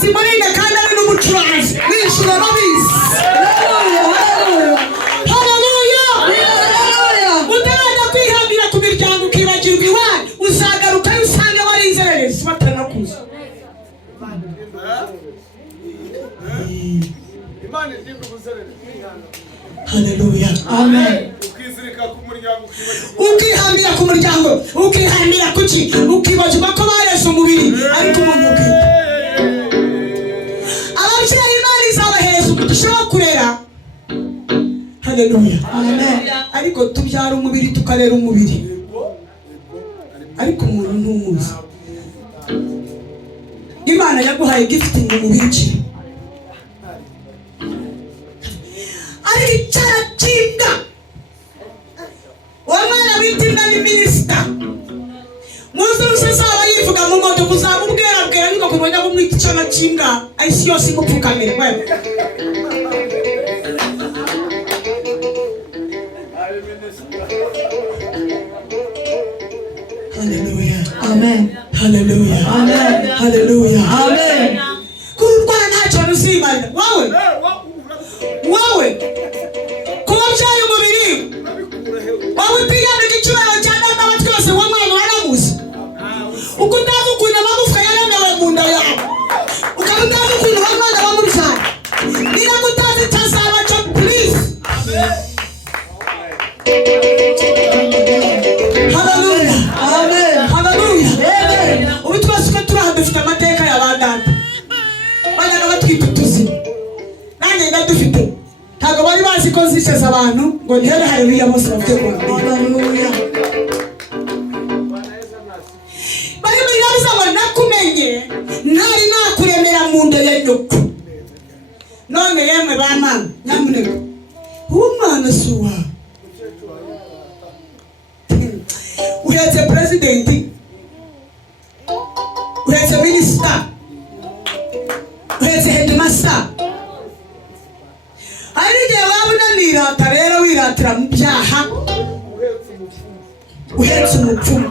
Simone kandi ari n'umucuranzi n'inshuro babizi. Haleluya. Utabana kwihambira ku miryango ukibagirwa iwanyu, uzagaruka usanga bari inzererezi batanakuza. Imana izindi ubuzererezi. Haleluya. Amen. Ukihambira ku muryango, ukihambira kuki, ukibagirwa ko bareze umubiri ariko umuntu ubwe. Ababyeyi Imana izabahereza umugisha wo kurera. Haleluya. Amen. Ariko tubyara umubiri tukarera umubiri, ariko umuntu ntumuzi. Imana yaguhaye gifting mu mubiri ki, ariko icyara cy'imbwa. Wamwana bitinda ni minister. Muzi sasa yivuga mu moto kuzamubwera bwera niko kumenya ko mwita icyana cy'imbwa ayisi yose mupfukamire wewe. Hallelujah. Amen. Hallelujah. Amen. Hallelujah. Amen. Kurwana ntacyo nuzimana wawe kuba byaye umubiri wawe pigana igicurano cya data wa twese wamwana waramuzi ukutaza ukuntu amagufwa yaramewe mu nda yawe ukabutaza ukuntu wamwana wamubyara niba gutaza itazaba cyo please. Hallelujah. Amen. Hallelujah. Ubu twasuka turaha dufite amateka y'abadata bajyaga batwita utuzi nanjye ndadufite. Ntabwo bari bazi ko nziceza abantu ngo nihere haleluya bose bafite ngo haleluya. Bari muri nabiza ngo nakumenye ntari nakuremera mu nda ya nyoko. None yemwe bamana nyamuneka umwana suwa uhetse president, uhetse minister, uhetse headmaster. Arije wabunanira rero wiratira mu byaha uhetse umupfumu.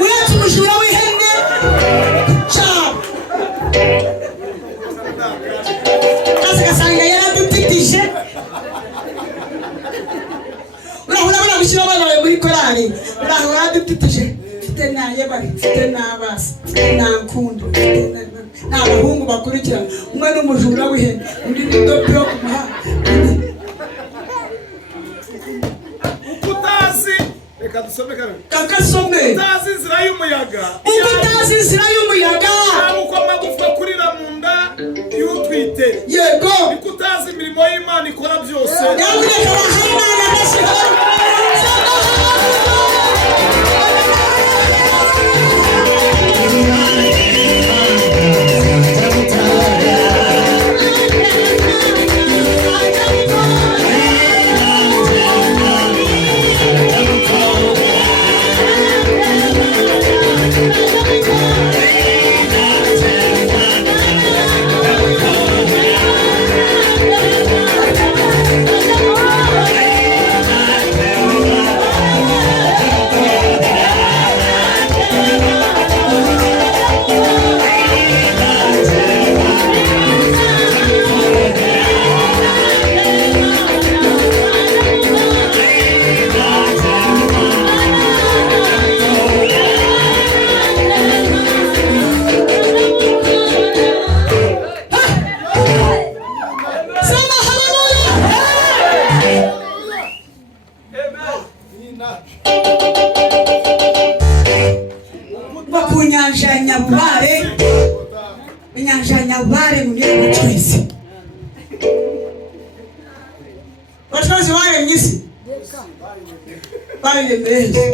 Uhetse umujura w'ihene cyane kazi gasanga yaradutitije. Urahura gushyira abana bawe muri korari, urahura yaradutitije. Mfite naye bari, mfite n'abasi, mfite nakunda, n'abahungu bakurikira, umwe n'umujura w'ihene, undi n'indobo yo kumuha. Ukutazi reka dusome kare kakasome utazi inzira y'umuyaga, utazi inzira y'umuyaga uko amagufwa kurira mu nda y'utwite. Yego. Ukutazi imirimo y'Imana ikora byose. Nyamuneka bahimana bashira. Nyabare munye batwese batwese wale mnyisi bale mbele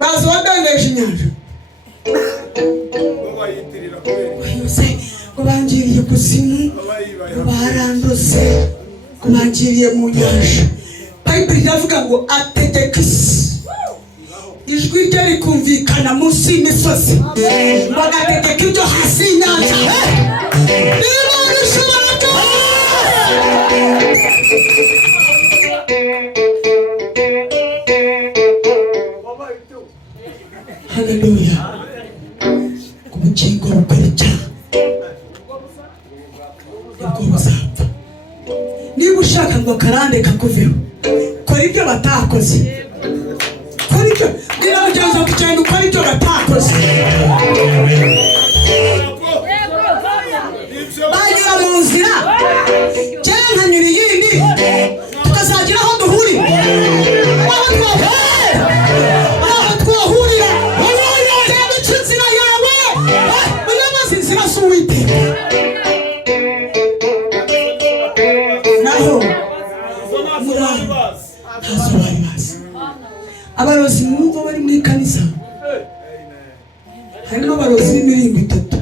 bazo wadendesha inyanja kubanjiriye kuzimu kubarandose kubanjiriye mu nyanja. Bible iravuga ngo ategekisi ijwi rye rikumvikana munsi y'imisozi bagategeka ibyo hasi y'inyanja. Niba ushobora Haleluya. Kumukingo gukora icyaha nibwo buzapfa. Niba ushaka ngo karande kakuveho, kora ibyo batakoze. Kora ibyo niba ugenza kugenda ukora ibyo batakoze. Bagira mu nzira cyangwa nkanyura iyindi tukazagira aho duhurira. Aho twahurira cyangwa uca inzira yawe uyoboza inzira z'Uwiteka. Naho ntazo bari bazi. Abarozi mwumva bari muri kanisa, harimo abarozi b'imiringo itatu.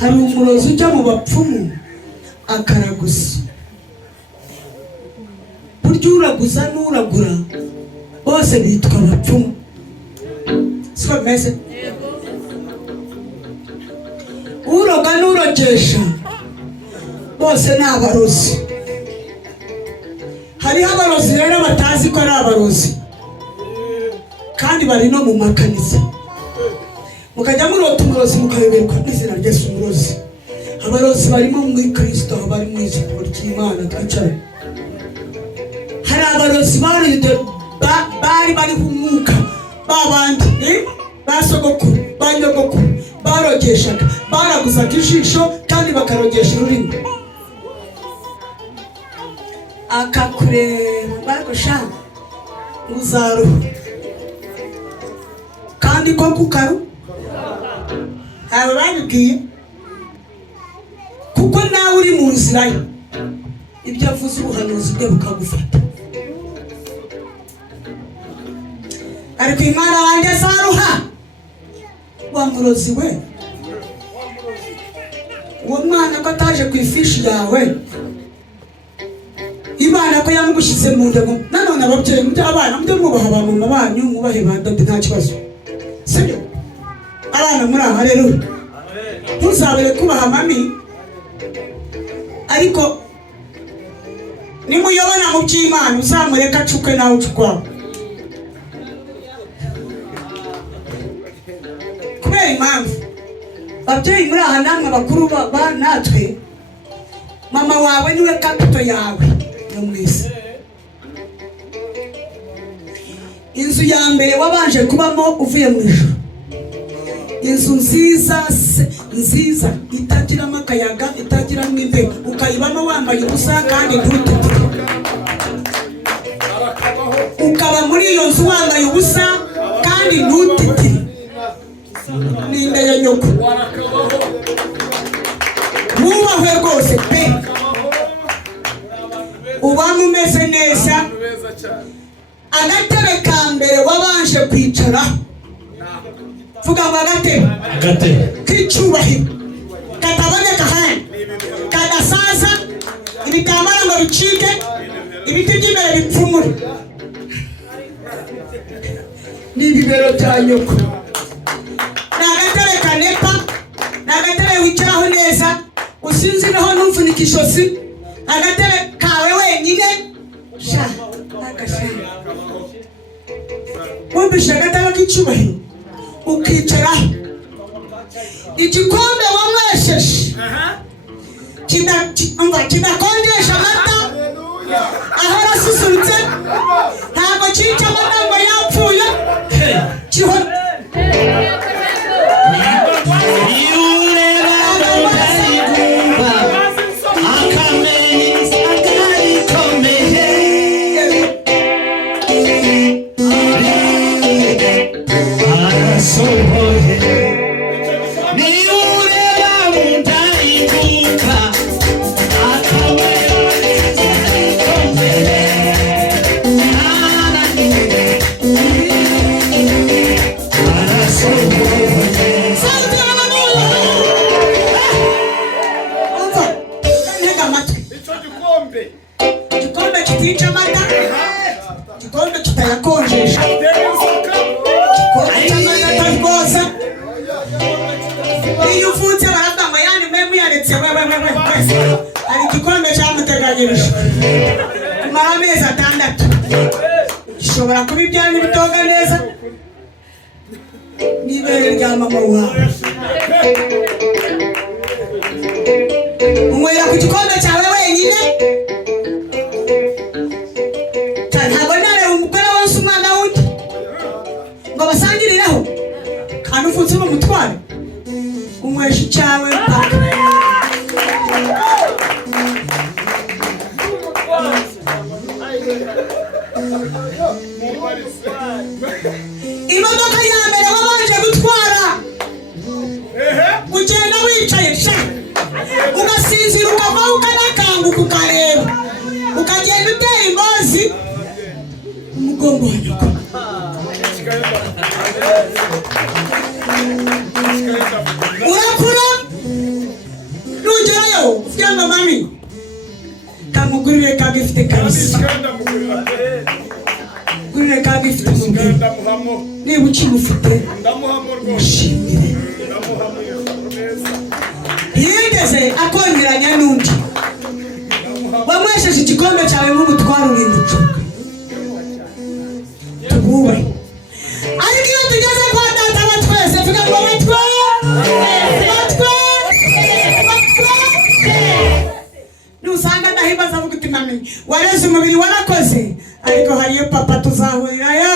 Hari umurozi ujya mu bapfumu akaraguza. Burya uraguza n'uragura bose bitwa abapfumu. Siko bimeze? Uroga n'urogesha bose ni abarozi. Hariho abarozi rero batazi ko ari abarozi, kandi bari no mu makanisa. Mukajya murota umurozi mukayoberwa n'izina ry'Yesu umurozi. Abarozi barimo muri Kristo, bari mu ijambo ry'Imana twicara. Hari abarozi bari umwuka babandi basogokuru banyogokuru barogeshaga, baraguzaga ijisho kandi bakarogesha ururimi. Akakureba bagushaka uzaruha kandi ko kukaru aba babibwiye, kuko nawe uri mu nzira ye ibyo avuze ubuhanuzi bwe bukagufata. Ariko Imana wanjye azaruha wa murozi we, uwo mwana ko ataje ku ifishi yawe, Imana ko yamugushyize mu nda. Nanone ababyeyi mujye abana mujye mwubaha ba mama banyu, mwubahe ba dade, nta kibazo, sibyo? Abana muri aha rero ntuzabere kubaha mami, ariko nimuyobona mu by'Imana uzamureka acuke nawe ucukwaho. Kubera impamvu babyeyi muri aha namwe bakuru natwe, mama wawe niwe kapito yawe yo mwese. Inzu ya mbere wabanje kubamo uvuye mu ijuru, inzu nziza itagiramo akayaga, itagiramo imbeho, ukayibamo wambaye ubusa kandi ntututire. Ukaba muri iyo nzu wambaye ubusa kandi ntutitire. Ninde ya nyoko wubahwe rwose pe, uba mumeze neza. Agatebe ka mbere wabanje kwicara, vuga ngo agatebe k'icyubahiro kataboneka hano, kadasaza, ibitambara ngo bicike, ibiti by'imbere bipfumure. Ni ibibero bya nyoko. Ni agatebe kanepa, ni agatebe wicaraho neza usinziraho ntumfunike ijosi. Agatebe kawe wenyine sha agashaka. Wumvishe agatebe k'icyubahiro ukicaraho. Igikombe wamwesheje kidakonjesha amata, ahora asusurutse, ntabwo cyica amata ngo yapfuye, kihora. Igikombe kitica amata, igikombe kitayakonjesha, igikombe cy'amata rwose. Iyo uvutse baravuga ngo yani mwe muyaretse hari igikombe cyamuteganyirije kumara amezi 6. bishobora kuba ibyanyu bitoga neza n'ibere rya mama wawe. Unywera ku gikombe cyawe wenyine, ntabwo nareba umugore wose umwana wundi ngo basangiriraho kandi uvutse mu mutware. Unywesha icyawe mpaka imodoka ya mbere wabanje gutwara ugenda wicaye sha ugasinzira ukavaho ukanakanguka ukareba ukagenda utera imbazi umugongo wa nyoko. Urakura nugerayo ufite ngo mami kamugurire kagifite kabisa, gurire kagifite umugore niba ukimufite mushimire. Yigeze akongeranya n'undi wamwesheje igikombe cyawe nk'umutwaro urinducuka tububahe. Ariko iyo tugeze kwa data wa twese tuvuga ngo batwe nusanga ndahimbaza avuga uti mami wareze umubiri warakoze, ariko hariyo papa tuzahurirayo.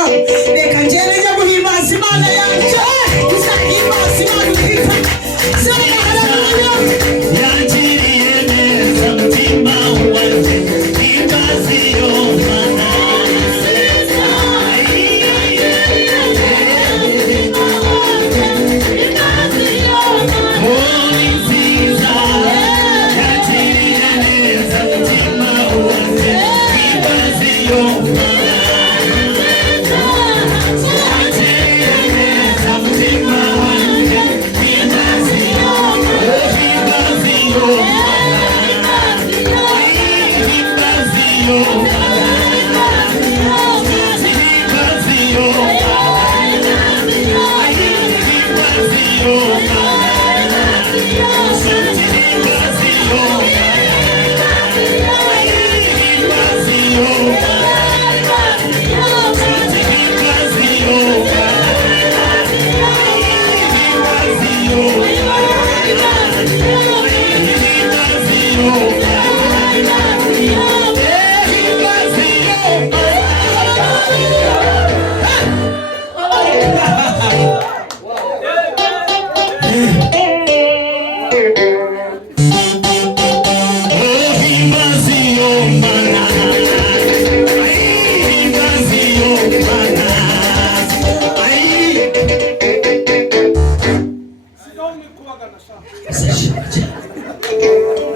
Reka ngende njye guhimbaza Imana yanjye, tuzahimbaza Imana utwita zana haleluya. Yangiriye neza mutima wanjye, imbaziyo Mana nziza. Holy nziza, yangiriye neza mutima wanjye, imbaziyo Mana nziza. Yangiriye neza mutima wanjye, imbaziyo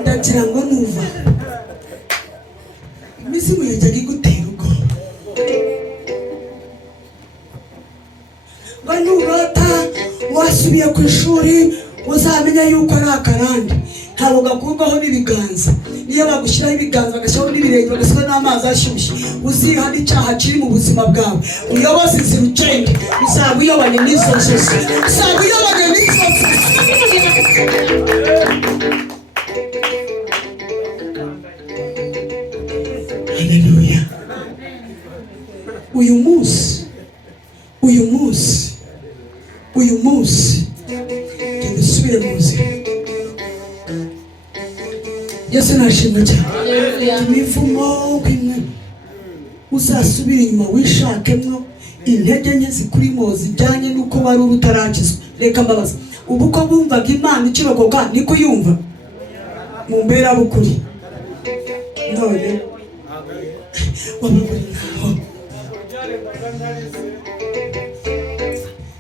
ndagira ngo nuva imizimu yajyaga igutera ubwoba ngo nurota wasubiye ku ishuri uzamenya yuko ari akarande, ntabwo gakurwaho n'ibiganza. Niyo bagushyiraho ibiganza bagashyiraho n'ibirenge bagashyiraho n'amazi ashyushye, uzihana icyaha kiri mu buzima bwawe, uyoboze inzira ugende, uzaba uyobanye n'izo nzozi, uzaba uyobanye n'izo nzozi. Haleluya. Uyu munsi genda usubire mu nzira. Yesu nashimwe cyane. Imivumo kwimwe uzasubira inyuma wishakemwo intege nke zikurimo zijyanye n'uko wari utarakizwa. Reka mbabaza, ubu ko bumvaga Imana ikirogoka niko yumva mu mbera bukuri none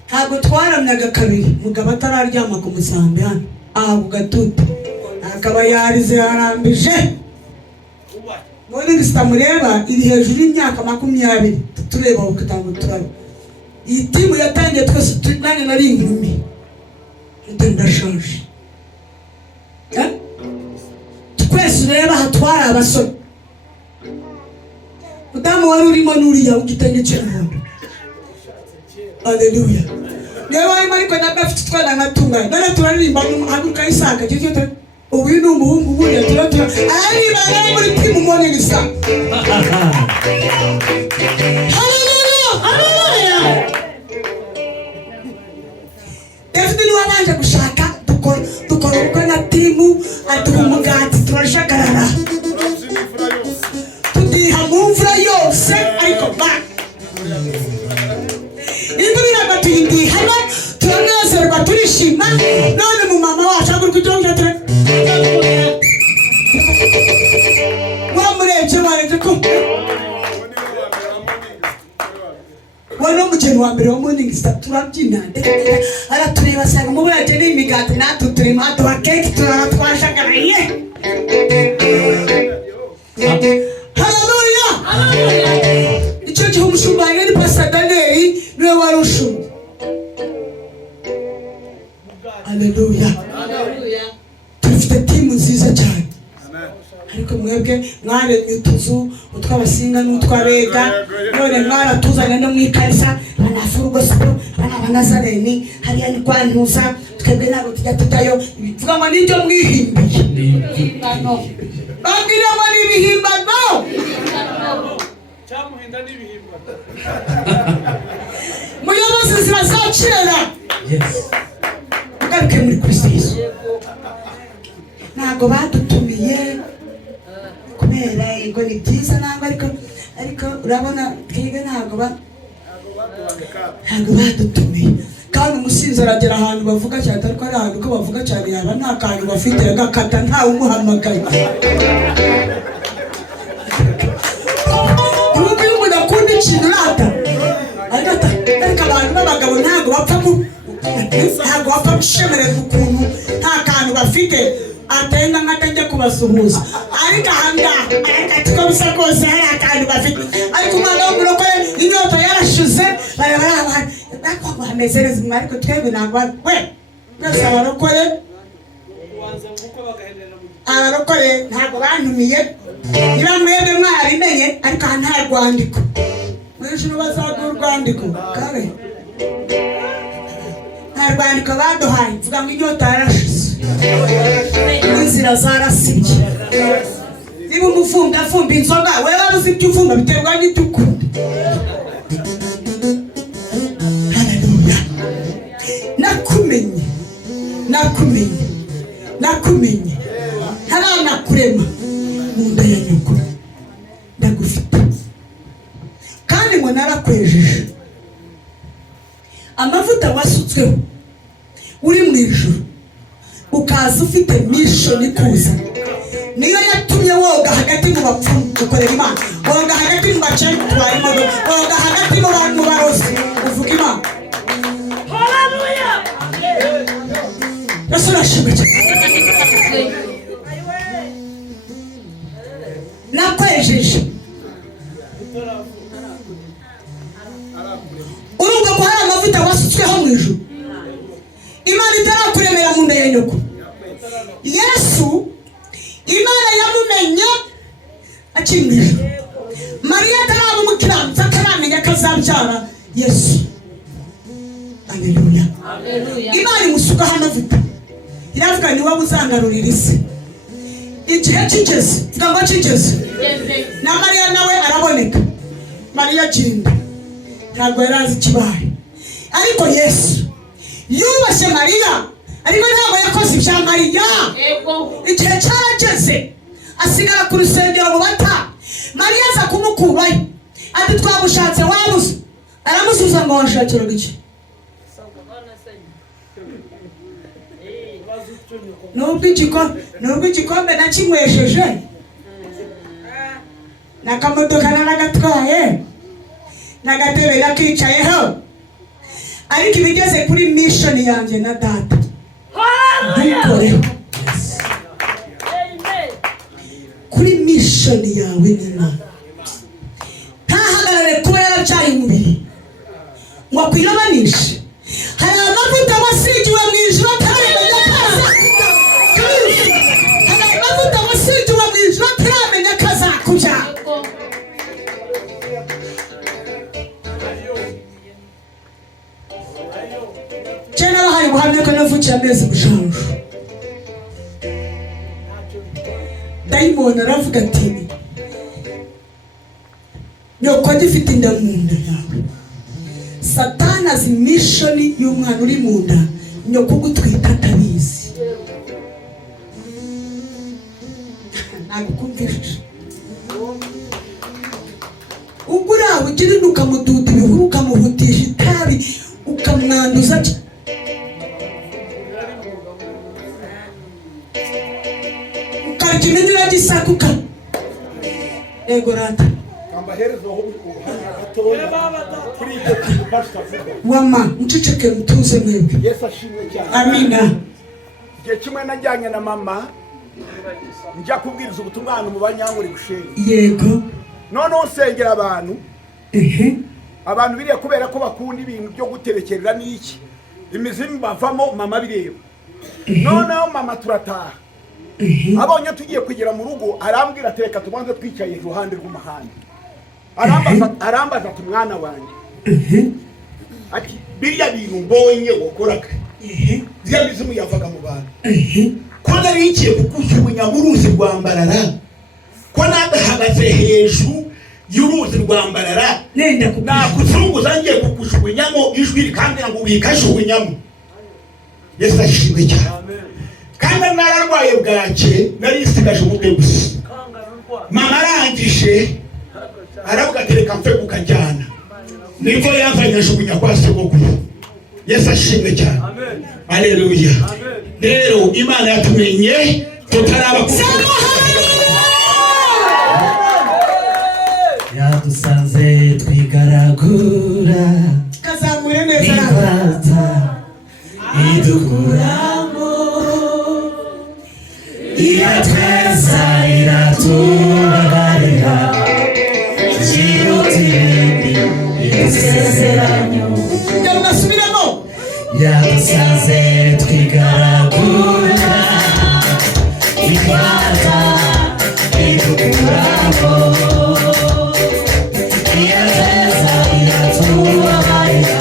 ntabwo twaramyaga kabiri mugabo atararyama ku musambi hano aha ku gatutu akaba yarize yarambije. None bisamureba iri hejuru y'imyaka 20 tureba ukatanga turaba. Iyi timu yatangiye twese tunane nari inkumi ndashaje. Twese ureba hatwara abasore. Mudamu wari urimo n'uriya ugitenge cy'umuhondo. Haleluya. Niba arimo ariko nabafite twana nkatunga. None turaririmba haguruka isanga cyo ubu ni umuhungu buriya turatura ari bari muri timu moneni sa. Haleluya. twaje gushaka dukora ubukwe na timu aduha umugati turashagarara tudiha mu mvura yose ariko ba imvura iragwa tuyindihana turanezerwa turishima none mu mama wacu agurwa icyongira ture wamurebye warebye ko wana umugeni wa mbere wa morning star turabyina aratureba asanga mu buraje n'imigati natwe turimo aduha keke twashagaraye. Haleluya. Icyo gihe umushumba wanjye ni Pastor Daniel niwe wari ushumba. Haleluya. Dufite timu nziza cyane. Ariko mwebwe mwaremye utuzu utw'abasinga n'utw'abega none mwaratuzanye no mwikarisa banafurugo siporo banazareni hariya ni kwa ntuza twebwe ntabwo tujya tutayo bivuga ngo nibyo mwihimbiye babwiramo n'ibihimbano cyamuhinda n'ibihimbano muyobozi zirazacira ugaruke muri Kristo Yesu ntabwo badutumiye kubera ngo ni byiza ntabwo ariko urabona twebwe ntabwo badutumiye kandi umusinzi aragera ahantu bavuga cyane ariko ari ahantu ko bavuga cyane yaba nta kantu bafite agakata ntawe umuhamagaye. Ubu iyo umuntu akunda ikintu urata ariko abantu b'abagabo ntabwo bapfa gushemereza ukuntu nta kantu bafite atenga nk'atajya kubasuhuza ariko ahangaha arakati ko bisa kose hari akantu bafite ariko umwana w'umurokore inyota yarashuze barabara hameze neza ariko twebwe ntabwo we mwese abarokore ntabwo bantumiye niba mwebwe mwarimenye ariko aha nta rwandiko mw'ijuru bazaduha urwandiko kare nta rwandiko baduhaye mvuga ngo inyota yarashuze inzira zarasibye niba umuvumbi afumba inzoga wewe wari uzi ibyo uvumba biterwa n'ibyo ukunda. Haleluya. nakumenye ntaranakurema mu nda ya nyoko ndagufite kandi ngo narakwejeje amavuta wasutsweho uri mu ijuru ukaza ufite mission kuza niyo yatumye woga hagati mu bapfumu ukorera Imana woga hagati mu baceni utwara imodoka woga hagati mu bantu barozi uvuga Imana. Haleluya. Yesu arashimwe nakwejeje urumva ko hari amavuta wasutsweho mu ijuru Imana itarakuremera mu nda ya nyoko. Yesu Imana yamumenye akiri mu ijuru. Mariya ataraba umukiranutsi ataramenya ko azabyara Yesu. Haleluya. Imana imusukaho amavuta iravuga ni wowe uzangarurira isi igihe kigeze vuga ngo kigeze na Mariya nawe araboneka. Mariya agenda ntabwo yari azi ikibaye ariko Yesu yubashye Mariya ariko ntabwo yakoze ibya Mariya. Igihe cyarageze asigara ku rusengero mu bata Mariya aza kumukurayo ati twagushatse wabuze aramusubiza ngo washakiraga iki nubwo igikombe nakinywesheje n'akamodoka naragatwaye n'agatebe nakicayeho ariko ibigeze kuri mission yanjye na data dukoreho kuri mission yawe n'Imana ntahagarare kuba yarabyaye umubiri ngo akwirobanishe. Hari amavuta wasigiwe mu ijuru ataramenya kaza hari amavuta wasigiwe mu ijuru ataramenya kaza kuja cyane bahari buhamye ko navukiye amezi bushanju. Dayimoni aravuga ati nyoko gifite inda mu nda yawe. Satani azi mission y'umwana uri mu nda nyoko gutwita atabizi. Nagukumvisha ugura ukiri ukamududa ibihuru ukamuhutisha itabi ukamwanduza ukarya gisakuka ego rata wama mceceke mtuze mwebwe. Yesu ashimwe cyane. Amina. Igihe kimwe najyanye na mama njya kubwiriza ubutumwa ahantu mu Banyanguri Bushenge. Yego. Noneho nsengera abantu. Abantu biriya kubera ko bakunda ibintu byo guterekerera n'iki imizimu bavamo mama bireba. Noneho mama turataha. Abonye tugiye kugera mu rugo arambwira atereka tubanze twicaye iruhande rw'umuhanda. Arambaza ati mwana wanjye. Ati biriya bintu mbonye wokoraga. Bya mizimu yavaga mu bantu. Ko nari ikiye kukushubunya mu ruzi rwa Mbarara. Ko nagahagaze hejuru y'uruzi rwa Mbarara. Nenda nakuzunguza ngiye kukushubunyamo ijwi rikambira ngo wikashubunyamo. Yesu ashimwe cyane. Kandi nararwaye bwake nari isigaje umutwe gusa. Mama arangije aravuga tereka mfe kukajyana. Niko yazanye ashubunya kwa sogokuru. Yesu ashimwe cyane. Amen. Haleluya. Rero Imana yatumenye tutaraba yadusanze twigaragura kazamure neza ibata idukuramo iratweza iratubabarira ikirutindi isezeranyo yamusubiramo yadusanze twigaragura ibata idukuramo iratweza iratubabarira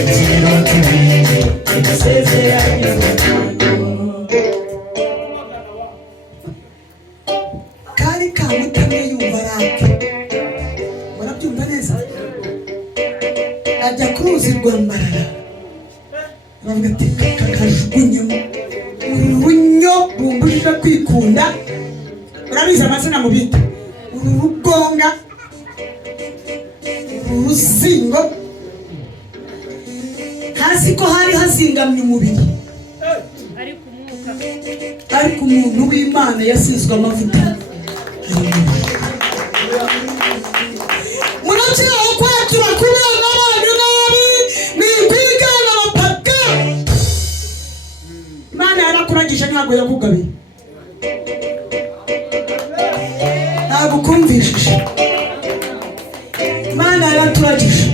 ikirutindi isezeranyo. kari kamutamye yumva rake murabyumva neza ajya ku ruzi rwa Mbarara aravuga ati kakajugunyemo urunyo rumbujije kwikunda urabizi amazina mu bita urugonga uruzingo hasi ko hari hazingamye umubiri ariko umuntu w'Imana yasizwe amavuta. Munakiraho kwakira kubana n'abantu nabi ni kwigana abapaka. Imana yarakuragije ntabwo yakugabiye. Ntabwo kumvishije. Imana yaraturagije.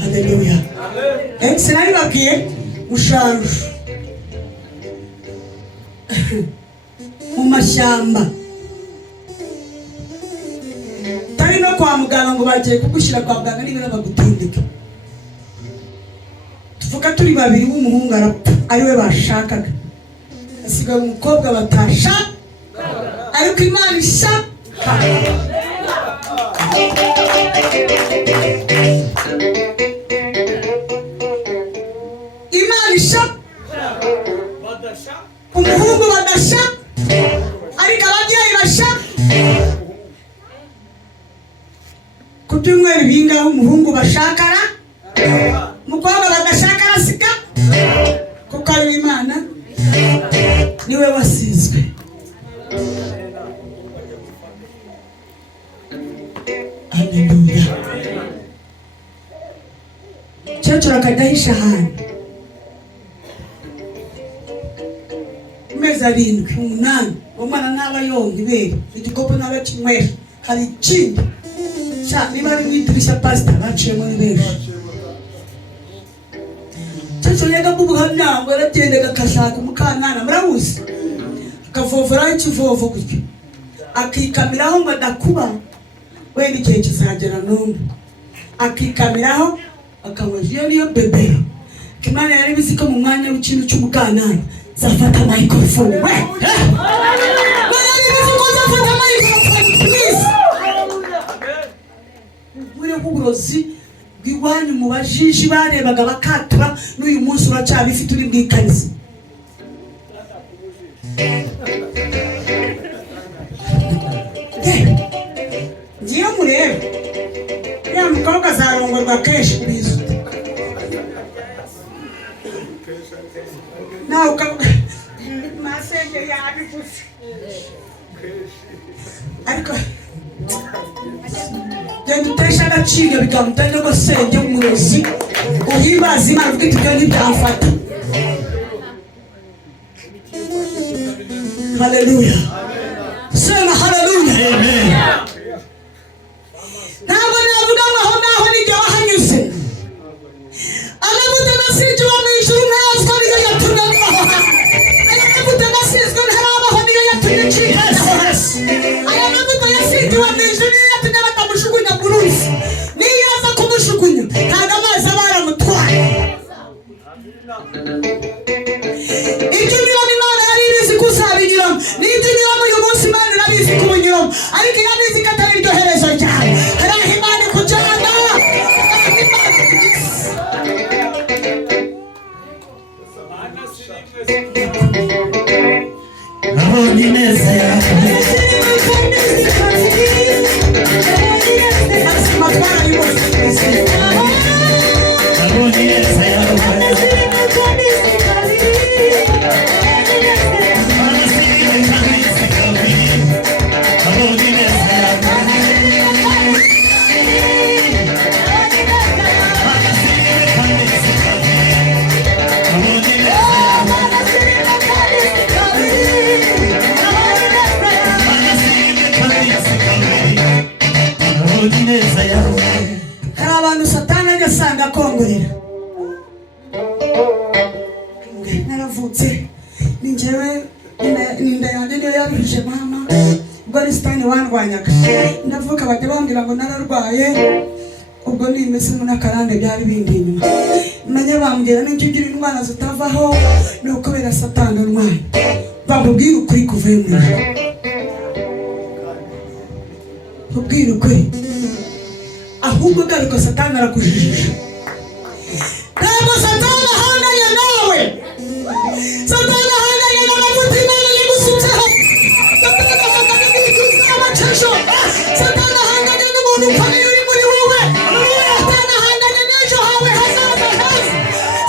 Haleluya. Sinari babwiye ushanje mu mashyamba tari no kwa muganga ngo bagiye kugushyira kwa muganga n'ibintu bagutindika. Tuvuga turi babiri w'umuhungu arapfa ariwe bashakaga asigaye umukobwa batasha ariko Imana isha. Imana isha umuhungu badasha ariko ababyeyi basha. Ku byumweru bingaho umuhungu bashakara umukobwa badashaka arasika kuko ari Imana niwe wasizwe. Haleluya. Cyo akadahisha ahantu mezi 7 8 umwana ntaba yonga ibere igikopo ntaba kinywesha hari ikindi sha niba ari mwidirisha pastor baciyemo ni benshi. Cyo yega bubuhamya ngo aragendega kashaka umukanana murabuzi akavovora ikivovo gutyo akikamiraho ngo adakuba wenda igihe kizagera n'umwe akikamiraho akawajiyo niyo bebero. Imana yari bizi ko mu mwanya w'ikintu cy'umukanana zafata microphone we yari bizi ko zafata microphone please muri uburozi bw'iwanyu mubaje byinshi barebaga bakatura n'uyu munsi uracyabifite uri bwikanize. Ngiye murebe ya mukobwa azarongorwa kenshi bizo nawe ukavuga masenge yabivuze ariko genda utesha agaciro bikamutanya ngo senge umurozi uhimbaza Imana ufite ibyo ntibyamfata. Haleluya, sema haleluya. Amen. Ntabwo navuga ngo aho naho nijye wahanyuze. Amavuta nasizwe mu ijuru ntazwa niyo yatumye abaho. Amavuta nasizwe ntarabaho niyo yatumye ncika. Aya mavuta yasizwe mu ijuru niyo yatumye batamushugunya ku ruzi. Niyo aza kumushugunya ntabwo amazi aba yaramutwaye. Ibyo nyiramo Imana yari ibizi ko uzabinyuramo. N'ibyo nyiramo uyu munsi Imana irabizi ko ubunyuramo. Ariko iyo abizi ko atari iryo herezo ryawe, hariho Imana ikujyana. Nabonye ineza yawe. Nabonye ineza yawe. Hari abantu Satani agasanga akongorera. Naravutse ni njyewe ninda yanjye niyo yaruhije mama ubwo ari Satani wandwanyaga. Ndavuka bajya bambwira ngo nararwaye ubwo nimese n'akarande byari bindi inyuma. Manye bambwira n'ibyo ugira indwara zitavaho ni ukubera Satani arwaye. Bamubwira ukuri kuvuye mu ijuru. Ubwira ukuri ahubwo garuka Satani arakujijisha. Ntabwo Satani ahanganye nawe. Satani ahanganye n'amavuta Imana yagusutseho. Satani ahanganye n'ibikuza amacesho. Satani ahanganye n'umuntu ukomeye uri muri wowe. Satani ahanganye n'ejo hawe hazaza heza.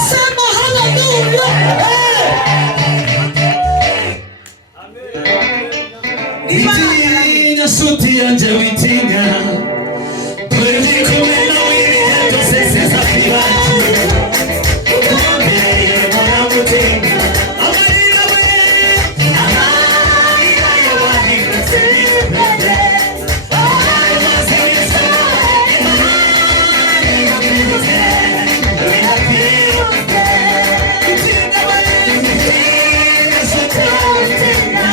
Sema haleluya. Witinya nshuti yanjye witinya, dore ndi kumwe nawe ibihe byose sinzakwibagirwa. Ukomeye muramutinya, amarira we, amarira y'abahindutse ibitwenge. Amazi y'isoko, Imana irabibutse, irabibutse. Witinya we, witinya nshuti witinya.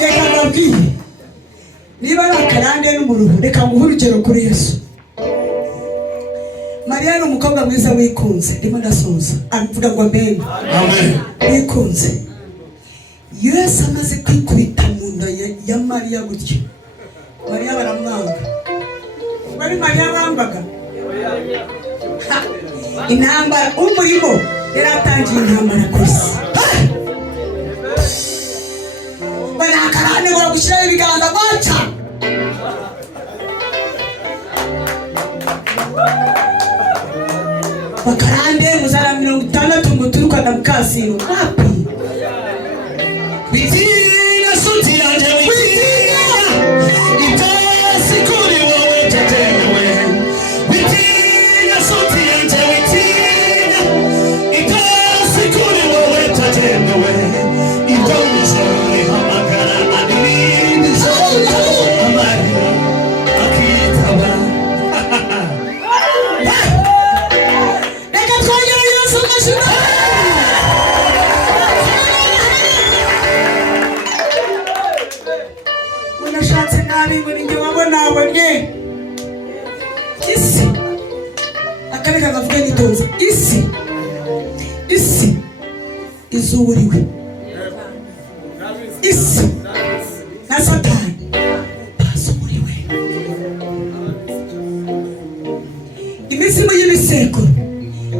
Reka mbabwire niba ari akarande n'umuruho reka nguhe urugero kuri Yesu. Mariya ni umukobwa mwiza wikunze. Ndimo ndasoza avuga ngo amen. Wikunze. Yesu amaze kwikubita mu nda ya Mariya gutyo, Mariya baramwanga. Bari Mariya bambaga intambara umurimo yaratangiye intambara kwisi. Bari akarande ngo gushyiraho ibiganza gwaca. Bakarande muzara 60 ngo turukana mukasiro wapi. Witinya nshuti yanjye witinya, itasi kuri wowe tetewe. Witinya nshuti yanjye witinya, itasi kuri wowe tetewe. Ibyo ijoro rihamagara n'ibindi ijoro amarira akitaba. Reka twongere Yesu amashyi. reka ngavuge nitonze, isi izuburiwe, isi na Satani bazuburiwe. Imizimu y'ibiseko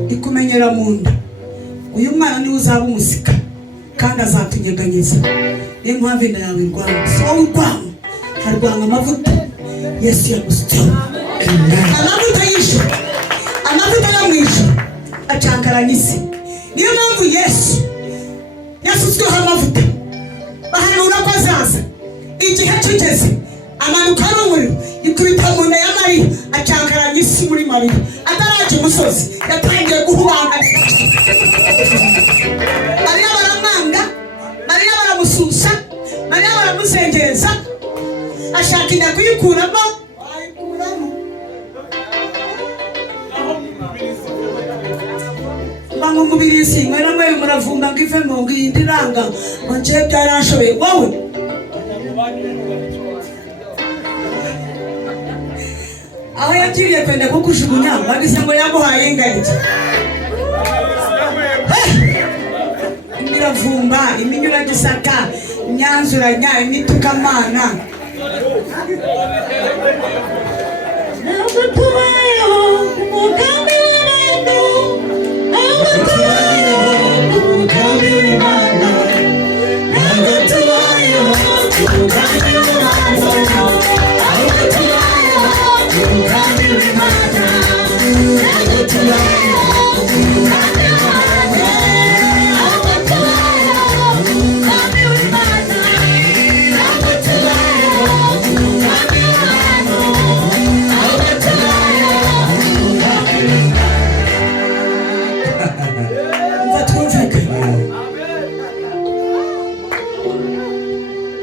ikumenyera mu nda, uyu mwana niwe uzaba umusika kandi azatunyeganyeza. Niyo mpamvu inda yawe irwanga, si wowe urwanga, harwanga amavuta Yesu yagusutseho. Amavuta y'ijuru, amavuta yo mu ijuru acankaranya isi. Niyo mpamvu Yesu yasutsweho amavuta, bahanura ko azaza. Igihe kigeze amanuka ari umuriro, ikubita mu nda ya Mariya, acankaranya isi muri Mariya. Ataraje umusozi yatangiye guhubanga. Mariya baramwanga, Mariya baramususa, Mariya baramusengereza, ashaka inda kuyikuramo, ayikuramo. Mama mubirisi mwera mwe muravumba ngo ive mu ngindi ranga ngo nje byarashoboye wowe. Aho yakiriye kwenda kukujugunya bagize ngo yaguhaye ingagi. Imiravumba, iminyura gisaka, imyanzuranya, imitukamana.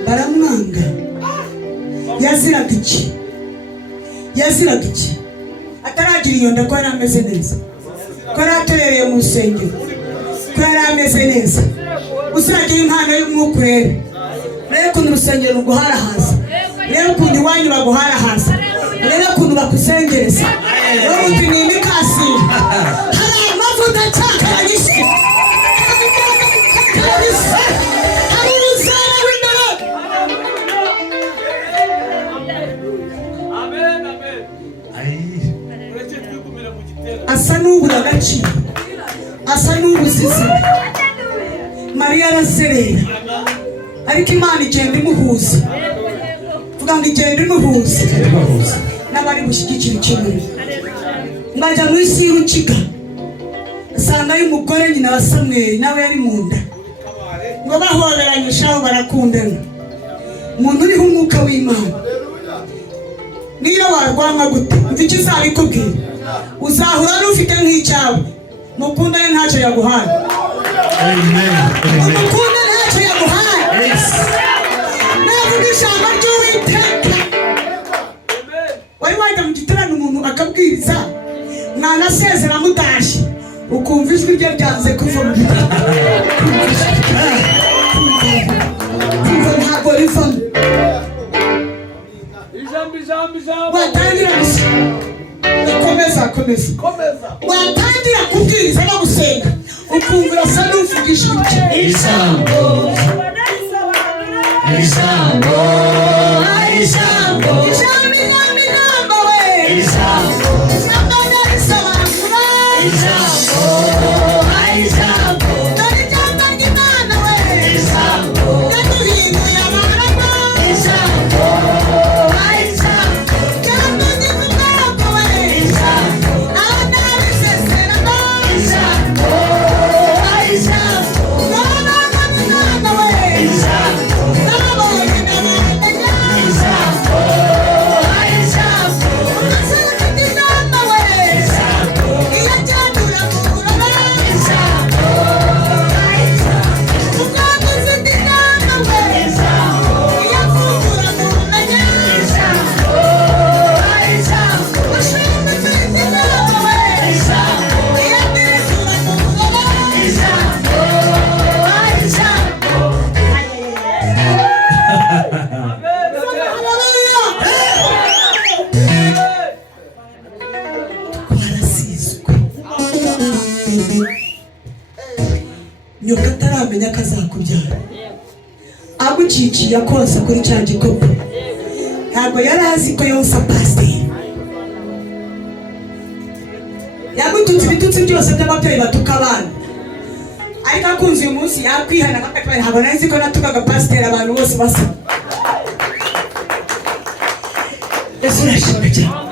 Baramwanga. Yaziraga iki? Ataragira iyo nda ko yari ameze neza, ko yari atorereye mu rusengero, ko yari ameze neza. Usiragira impano y'umwuka urebe, urebe ukuntu urusengero ruguharahaza, urebe ukuntu iwanyu baguharahaza, urebe ukuntu bakusengereza, urebe ukuntu ni imikasiro. Hari amavuta acankaranya isi, hari uruzana w'imbere. Asa n'ubura agaciro, asa n'ubuzizi. Mariya araserera, ariko Imana igenda imuhuza. Vuga ngo igenda imuhuza n'abari gushyigikira ikintu. Ngajya mu isi y'urukiga, asangayo umugore nyina wa Samweli nawe yari mu nda, ngo bahoberanyishaho barakundana. Umuntu uriho umwuka w'Imana, niyo warwanga gute mva icyo izabikubwira, uzahura n'ufite nk'icyawe. Mukundane ntacyo yaguhaye. Mukundane ntacyo yaguhaye. Navuga ijambo ry'Uwiteka. Wari wajya mu giterane umuntu akabwiriza, mwanasezera mudashye, ukumva ijwi rye ryanze kuva mu giterane. Kumva ntabwo rivamo. Watangira gusa, komeza. Watangira kubwiriza no gusenga, ukumva urasa n'uvuga ijwi rye. Ijambo nyoka ataramenya ko azakubyara agucikiye akonsa kuri cya gikopo ntabwo yari azi ko yonsa pasiteri yagutunze ibitutsi byose by'ababyeyi batuka abana ariko akunze uyu munsi yakwihana akakubwira ntabwo nari nzi ko natukaga pasiteri abantu bose basa ese urashimye cyane